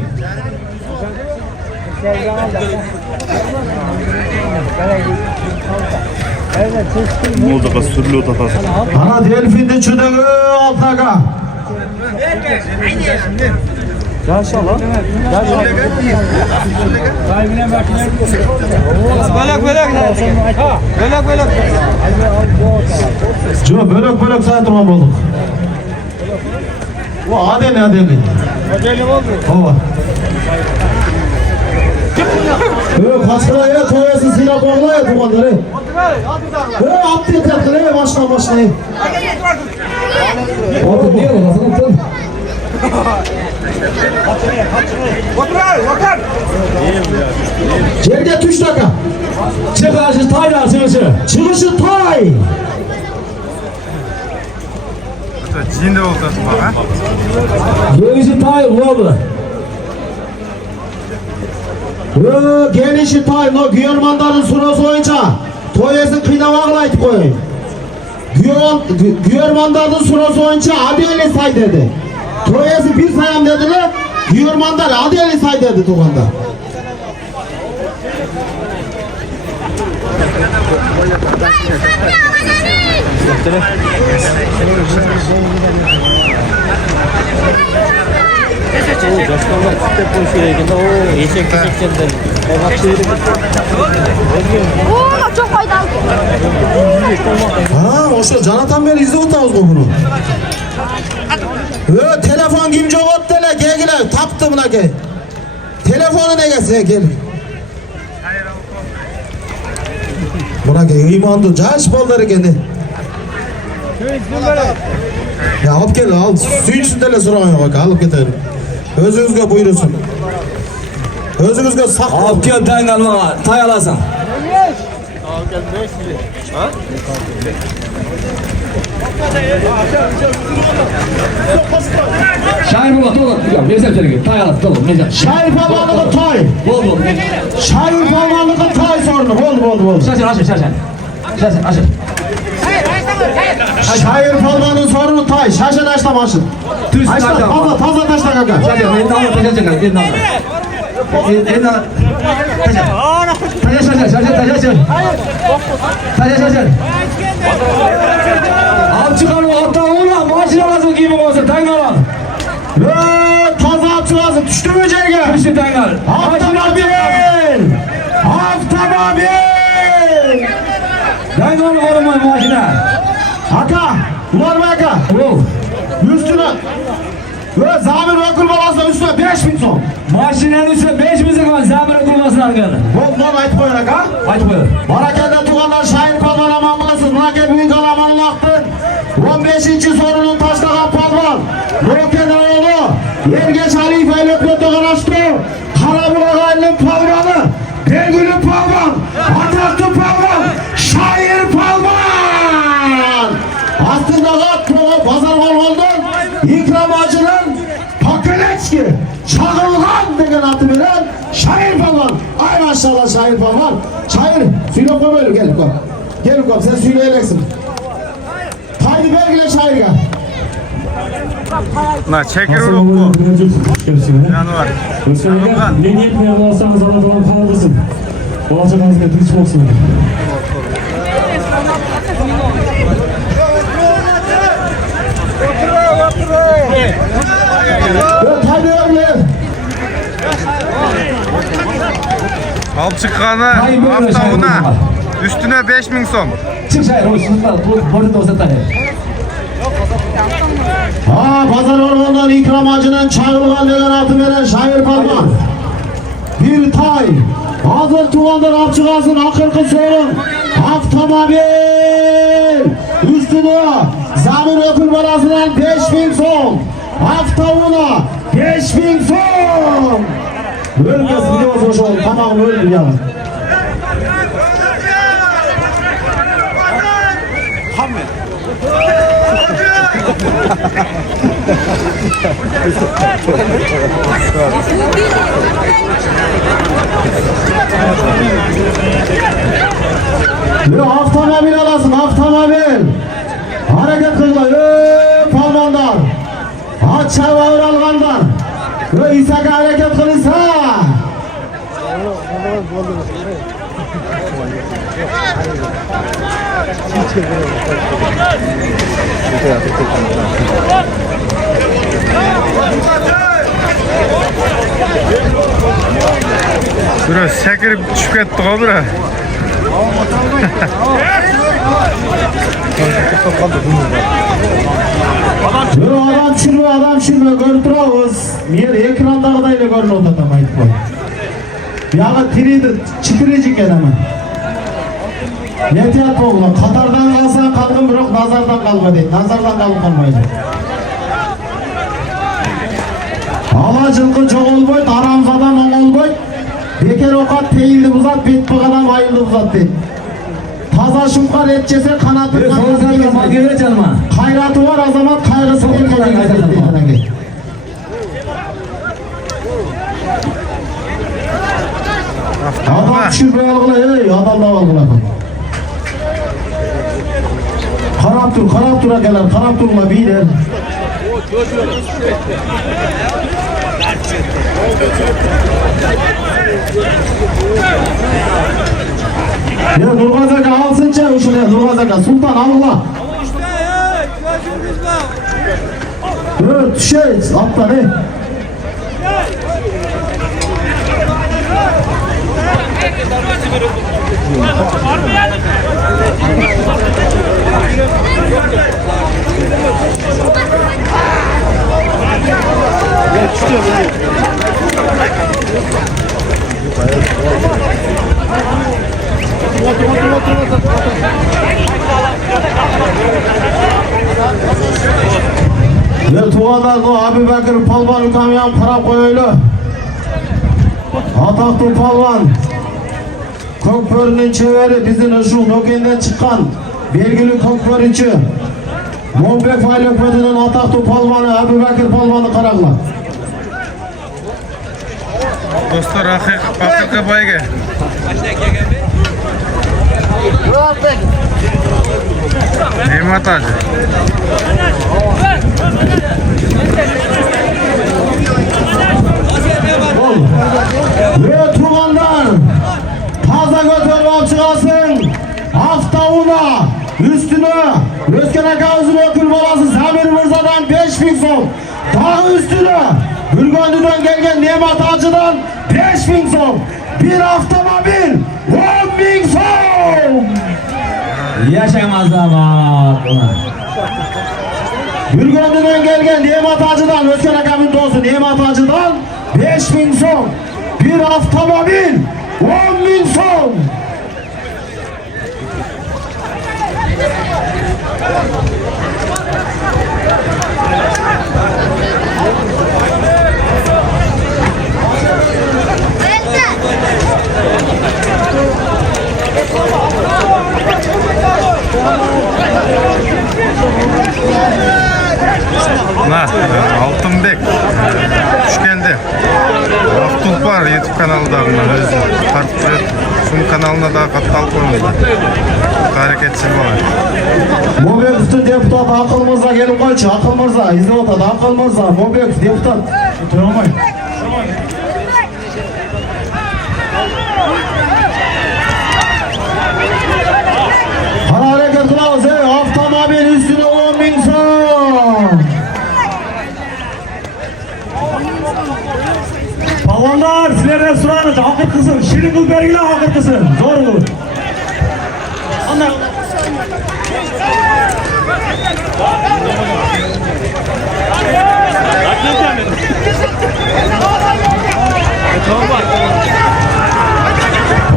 Muzika sürülüyor tatası. Ana delfini çürege Altıraga. Cuma bölük sayı durmam olduk. Bu adeli. Adeli oldu. Ova. Kaçkıra ya koyasın silah bağla ya tumanları. Abdi terkile ya başla. Altın niye olasın altın? Cerge tuş dakika. Çıkışı tayla çıkışı. Çıkışı tay. Cinde olsasın bak ha. Gelişi tay oldu. Gelişi tay. No Güyormandar'ın sunosu oyunca. Toyes'in kıyna bağlayıp koy. Güyormandar'ın sunosu oyunca adeli say dedi. Toyes'i bir sayam dediler. Güyormandar adeli say dedi Tuğan'da. Oo, çok faydalı. Ha, oşo Canatan beri izle otağız bunu. Telefon kim cevap dele gel taptı buna gel. Telefonu ne gelse gel. Buna gel imandı caş bolları kendi. Ya alıp gel al suyun üstünde sorayım bak alıp getir. Özünüzge buyursun. Özünüzge saklı. Al gel den alma tay alasın. Şahin baba dolu. Neyse söyle tay alasın dolu. Neyse. Şair palvanlığı tay. Bol. Şair palvanlığı tay sorunu bol. Şaşır. Şair palvanın sorunu tay. Şaşın açlamasın. Açla fazla taşla kanka. Şaşır. Elini alma taşacak. Elini alma. Elini alma. Taşacak. Al çıkalım hatta ulan maaşına lazım gibi olsa tangalan. Taza atçı lazım. Düştü mü Cerge? Düştü tangal. Hatta bir. Maşinalı olmayı maşina. Aka, ulan mı aka? Oo. Üstüne. Ve zamir okul balasına üstüne 5000 son. Maşinanın üstüne 5 var. Zamir okulmasını algıladı. Bol ayıp koyun aka. Hadi buyur. Barakende tuğanlar Şahin Palvan aman bulasın. Nake büyük alamanın aktın. 15. sorunun taşlagan palvan. Roke'den oğlu. Yengeç Halife ile Pötü'nü açtı. Karabulağaylı'nın palvanı. Pergül'ün palvan. Ataklı palvan. Şair palvan. Aslında pazar golgoldan İkram Hacı'nın Pakeletski Çağılgan degen atı bilen Şair palvan. Ay maşallah Şair palvan. Şair söyle koy böyle gel koy. Gel koy sen söyleyeceksin. Haydi belgile Şair'e. Na çekir uruk bu. Yanı var. Çağılgan. Ne niyetmeye olsanız ona falan kaldırsın. Olacak hazret hiç olsun. Evet haydi belgile. Alçıkkanı Hayır, böyle haftauna şey var. üstüne 5000 son. Çık şahit olsun. Burada da olsa tabii. Ha pazar ormandan İkram Hacı'nın Çağılgan degen atı veren Şair palvan. Bir tay. Hazır tuğandan apçıgasın akırkı sorun. Haftamobil. Üstüne zamir okul balasından 5000 son. Haftavuna 5000 son. Bölgesi gidiyoruz hoş oldu. Tamam öldüm ya. Bir avtomobil alasın, avtomobil. Hareket kılma, palmandan. At çavağır algandan. İsa'ka hareket kılırsa. Biraz sekirip düşüp kettik o bira. Adam çürme görüp durağız. Yer ekrandağıdayla görünüyor atamayız bu. Yağı tiriydi, çıkırıcık edemem. Yetiyat oğlum, Katar'dan kalsan kalkın bırak, nazardan kalma değil. Nazardan kalıp kalmayacak. Alacılkı çok olboydu, aramzadan on olboydu. Beker okat teyildi buzat, betbik adam ayıldı buzat değil. Taza şumkar et cese kanatı hayratı var azamat kaygısı değil. Adam şüphe algıla ey adam da algıla. Karap tura gelen karap turla bilir. Ya Nurgazaka alsın çay şuraya Nurgazaka Sultan algıla. Evet şey atla ne? Ne tuğalar o Abi Bekir Palvan Ükamiyan para koyuyla. Ataklı Palvan. Kökbörünün çeviri bizim şu Nokenden çıkan belgili kökbörüncü. Mombek Faylı Hükümeti'nin ataklı Palvanı Abi Bekir Palvan'ı karakla. Dostlar hakika bayge. Nimet Hacı. Ve tuğandan taza götürüp çıkasın. Haftavuna üstüne Özken Akağız'ın okul balası Zamir Mırza'dan 5000 son. Daha üstüne Ürgöndü'den gelgen Nimet Hacı'dan 5000 son. Bir avtomobil 10.000 son. Yaşamaz zaman. Gürgönlü'den gelgen Nimet Hacı'dan, Özkan Akam'ın dostu Nimet Hacı'dan 5.000 son. Bir avtomobil 10.000 son. Altınbek hoş geldi. Aftulk var YouTube kanallarından özü. Şunun kanalına da katılalım koyumuzda. Hareketçil var. Mobek'tin deputat akılımıza gelin koyçu. Akılımıza izle otadı. Akılımıza Mobek deputat. Tamam. Hala hareket kılavuz. Avtomobil üstüne 10.000 son. Balonlar sizlerden sorarız. Akır kızım. Şirin kız belgili akır kızım. Zor olur. Anlar.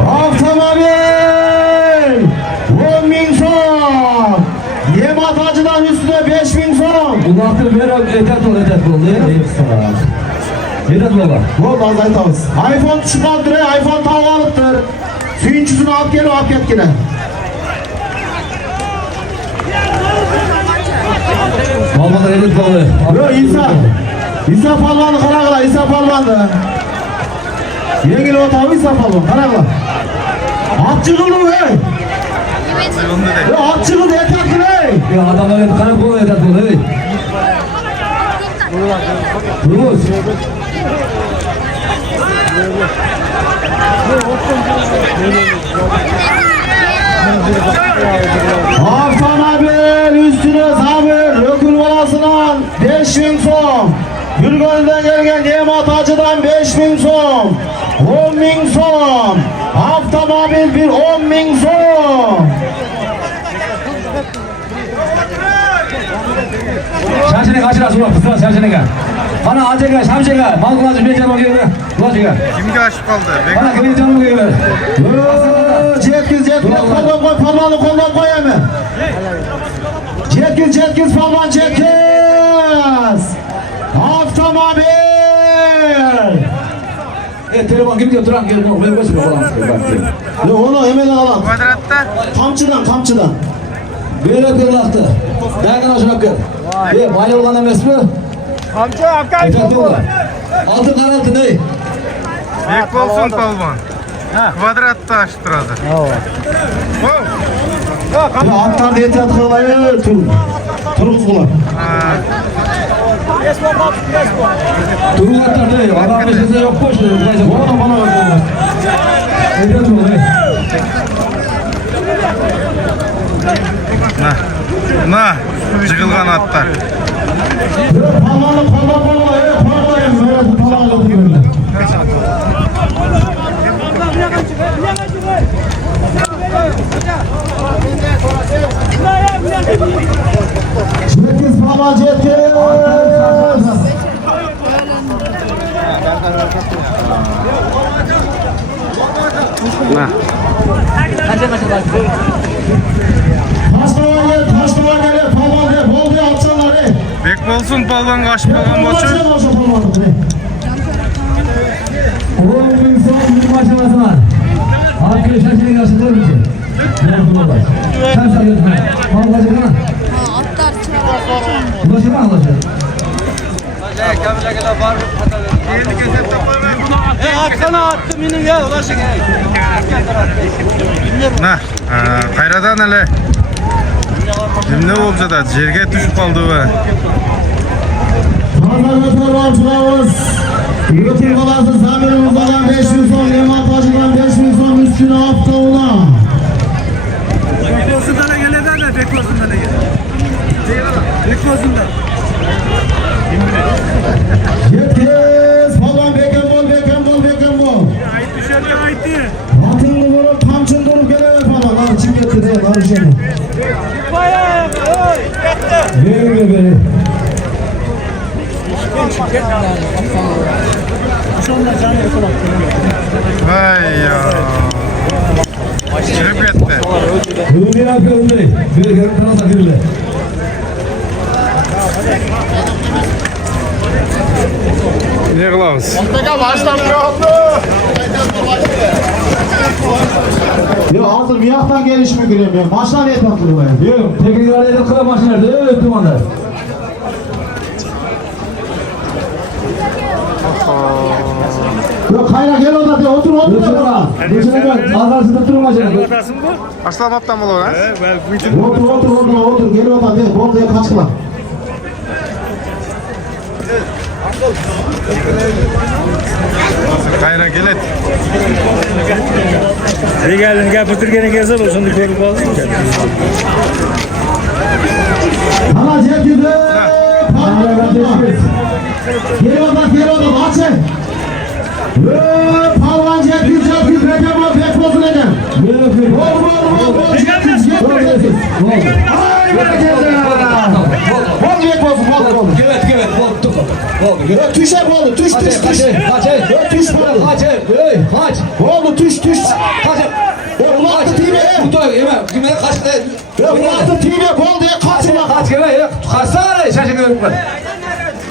Avtomobil 10.000 son. Nimet Hacı'dan üstüne 5.000 son. Uzaktır ver etet ol. Etet baba. Bol az aytamiz. iPhone tushib qoldi, iPhone tavib olibdir. Suyunchusini olib kelib olib ketgina. Balonlar etet baba. Yo, İsa palvonni qaranglar, İsa palvonni. Yengil o'tavi İsa palvon, qaranglar. Otchig'ildi, ey. Yo, otchig'ildi, etakdir, ey. Ya adamlar hep kanı kola etet ol. Durmuş. Avtomobil üstüne sabır, Rökül Balası'ndan 5.000 son. Gürgön'den gelgen Nimet Hacı'dan 5.000 son. 10.000 son. Avtomobil bir 10.000 son. Şaşını kaçırasın ulan kızlar şaşını gel. Bana acega şamşega mal kulacı bir canım geliyor. Kulacıga. Kimge aşık kaldı? Bana kimin canım geliyor. Jetkiz koldan koy, palvanı koldan koy hemen. Jetkiz palvan jetkiz. Avtomobil. Telefon kim diyor duran geliyor. Buraya koşma falan. Yok onu hemen alalım. Kvadratta. Kamçıdan. Böyle kırlaktı. Dayan aşağı kır. Mali olan emes mi? Kamçı akay. Etek mi olan? Altın kanaltı ne? Bek olsun palvan. Kvadratta açtırады. Ya atlardı etet kılayı turguz kılar. Turun atlar ne? Adam meşese yok boş. Bana bak. Etek mi olan? Na, jığılgan atlar. Palvanı koldan koymayın. Böyle palvanı koymayın. Jetkiz palvan jetkiz. Taşlaman geliyor, palvan de, bol diye atsanlar ey. Bek olsun palvan kaçıp kalgan boçu. 10.000 son bir aşaması var. Hakkı şaşırın karşılığı bir şey. Ne bu olay? Sen sarıyorsun ha. Allah'cık ha. Atlar çıkar. Ulaşır mı Allah'cık? Arkana attım yine gel ulaşın. Na, kayradan hele. Kimde olsa da jerge düşüp kaldı be. Hazırlıklar var Fılavuz. YouTube balası Samir'imiz alan 500 son, Nimet Hacı'dan 500 son üstüne hafta ola. Bekozundan da geleden de Bekozundan da gel. Bekozundan. Jetkiz, palvan beken bol. Ait dışarıda ait değil. Atın vurup, kamçın durup geliyor palvan. Hadi çık getir. de barışalım. Böyle böyle. Vay ya. Çırp etti. Bunu bir yapıyorum böyle. Böyle gelip kanalda birle. Ne kılavuz? Ya hazır bir yaktan gelişme giremiyorum. Baştan ne takılıyor ya? Diyorum. Tekrar araya kıla maçı nerede? Evet kumanda. Yok hayra gel orada de otur orada. Geçene gel. Arkasında durun maçına. Aslan aptan mı lan? Otur orada gel orada de. Oraya kaçma. Kayra gelet. Bir geldin gel Pıtırgen'e gezer olsun diye koyduk bazen. Hala cebide. Gel orada açın. Palvan cebide Recep ol pek bozun eden. Gol. Evet. Oldu. Tüşe oldu. Tuş. Kaç. Tuş oldu. Kaç. Oldu tuş. Kaç. Ulan tibe. Bu da yeme. Kime kaç. Ulan tibe gol diye kaçma. Kaç kime yok. Kaçsana şaşırın yok.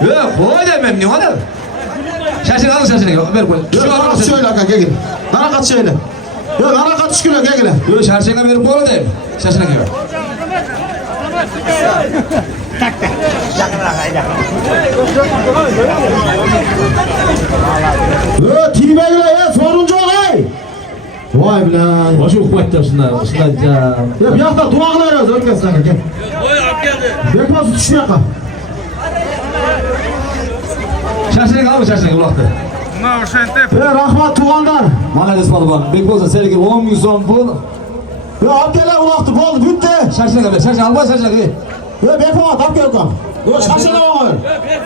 Yok. O da memnun hadi. Şaşırın yok. Ver koy. Nara kaç şöyle aga gel. Nara kaç şöyle. Yok nara kaç şöyle gel. Yok şaşırın ver koy da. Şaşırın yok. Tibe gel soruncu olay. Vay bilen. Başı kuvvet yapsınlar. Ya bir yakta duaklar yaz ötkesin aga gel. Bekmez tuş yaka. Şaşırın abi şaşırın ulaştı. Bunlar şentep. Rahmat Tuğandar. Mahallesi balban. Bekboza sergi 10 gün son pul. Ya Abdülay ulaktı bol bitti. Şaşırın abi. Şaşırın albay şaşırın abi. Ya Bekmez tap gel kan. Yok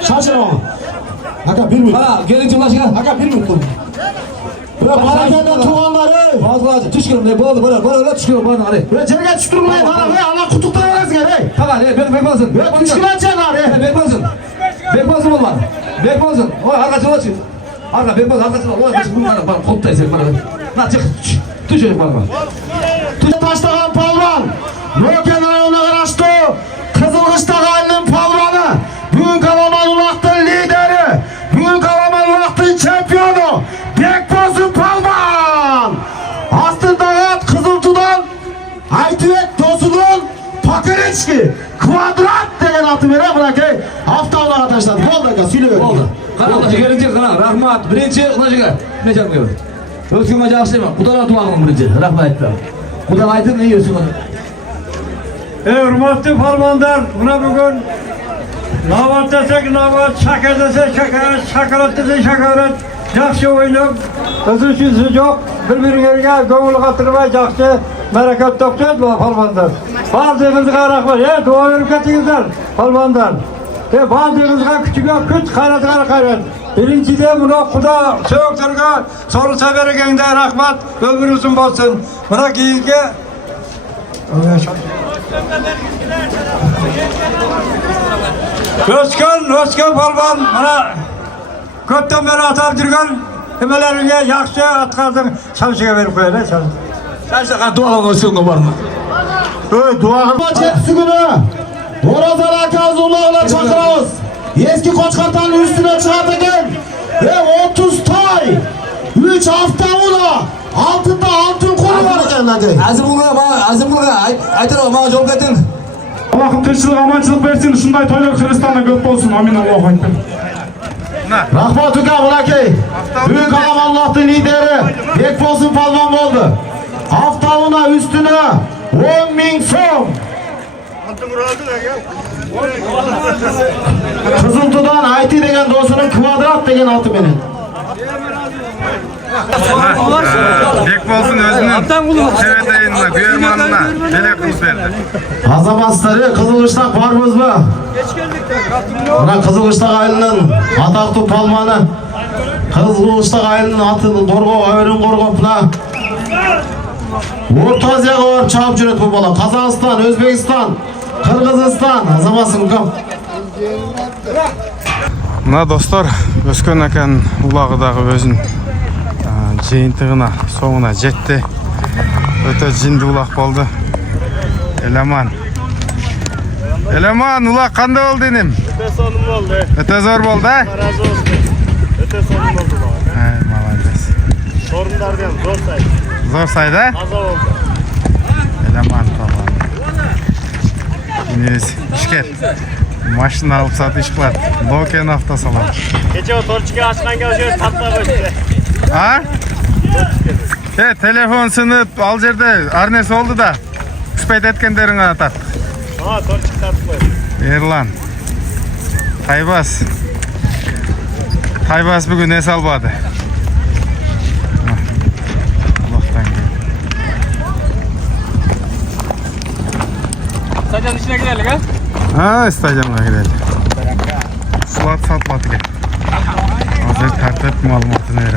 şaşırın ama. Aga bir minut. Bana gelince ulaşına. Aga bir minut dur. Ya bana geldi Tuğandar'ı. Fazla tüşkürüm ne bağlı bana öyle tüşkürüm bana hadi. Ya cerge çıktırmayın bana ve Allah kutuktan arası gel hey. Tamam hadi bekmezsin. Ya tüşküreceksin abi. Bekmezsin olmaz. Bekmezsin. O arkası ulaşın. Arka bekmez arkasına ulaşın. Bunlar bana koptayız bana. Na çık. Tüşkürüm bana. Taşlagan palvan. Noken rayonuna karıştı. Kızılkış'ta halinin palvanı. Bugün Kalaman Ulak'tın lideri. Bugün Kalaman Ulak'tın şampiyonu. Bekboz'un palvan. Aslında at Kızıltu'dan Aytüvet Tosun'un Pakiriçki Kvadrat degen atı veren bırakay. Hafta onu arkadaşlar. Bol dakika söyle Oldu. Kana ulaşı gelince kana. Rahmat. Birinci ulaşıga. Ne çarpıyor? Özgün maçı akşayma. Kudana duağım birinci. Rahmat etti. Kudana aydın ne yiyorsun onu? Hürmetli parmanlar, buna bugün navat desek navat, şeker desek şeker, şakarat desek şakarat, yaxşı oynayıp, özü yok, birbirine gönül katırmaya yaxşı, bereket toplayıp parmanlar. Bazılarınızga rahmet, dua verip ketingizler parmanlar. Bazılarınızga küçüge küç, kaynatıga kayrat. Birincide buna Kuda söğüktürge, soru severigende rahmet, ömrünüzün bolsun. Buna kiyizge, Özkan palvan bana köpten beri atar durgan nimelerine yaxşı atqazdın şamşıga verip koyar he Sen sakın duağım olsun var mı? Duağın çetsi günü Horazan Akazulağ'la çakırağız. Eski Koçkartan'ın üstüne çıkartırken ve 30 tay 3 hafta ola altında altın kolu var kendine. Azim bulga aytırım bana jol getin. Allah'ım tırçılık amaçlık versin. Şunday toylar Kırgızistan'da köp olsun. Amin Allah'a ekber. Rahmat Uka Bulakey. Büyük Allah'ın lideri. Bekboz'un palvan oldu. Hafta ona üstüne 10.000 som. Kızıltı'dan Hayti degen dosunun Kvadrat degen atı benim. Bekboz'un özünün Seveday'ınla, Güyerman'ına dele kız verdi. Azamastları Kızılkış'ta varmız mı? Buna Kızılkış'ta ailinin ataklı palmanı. Kızılkış'ta ailinin atı Dorgo, Öğrün Korgop'la Orta Aziyaga var çağıp jüret bu bala. Kazakistan, Özbekistan, Kırgızistan. Azamasın kam. Мына достор, өскен екен улағыдағы өзін жиынтығына, соңына жетті. Өте жинді улақ болды. Эламан. Эламан, улақ қандай болды енем? Öte sonum oldu. Өте зор болды, а? Razı olsun. Öte sonum oldu bana. Молодец. Sorunlar diyorum. Zor sayı. Зор сайды, а? Azal oldu. Эламан falan. Нез, ішкер. Машина алып сатып іш қылады. Докен автосалон. Geçen o torçike açkan gelişiyor. Tatla başladı. А? Телефон сынып, ал жерде арнесі oldu да. Түспейт еткендерін ғана тат. Aa torçik tartıp koy. Ерлан. Тайбас бүгін ес албады. Stadion içine girelim ha? Ha, stadionga kireli. Sulat satmadı ki. Hazır tartib malumatını ver.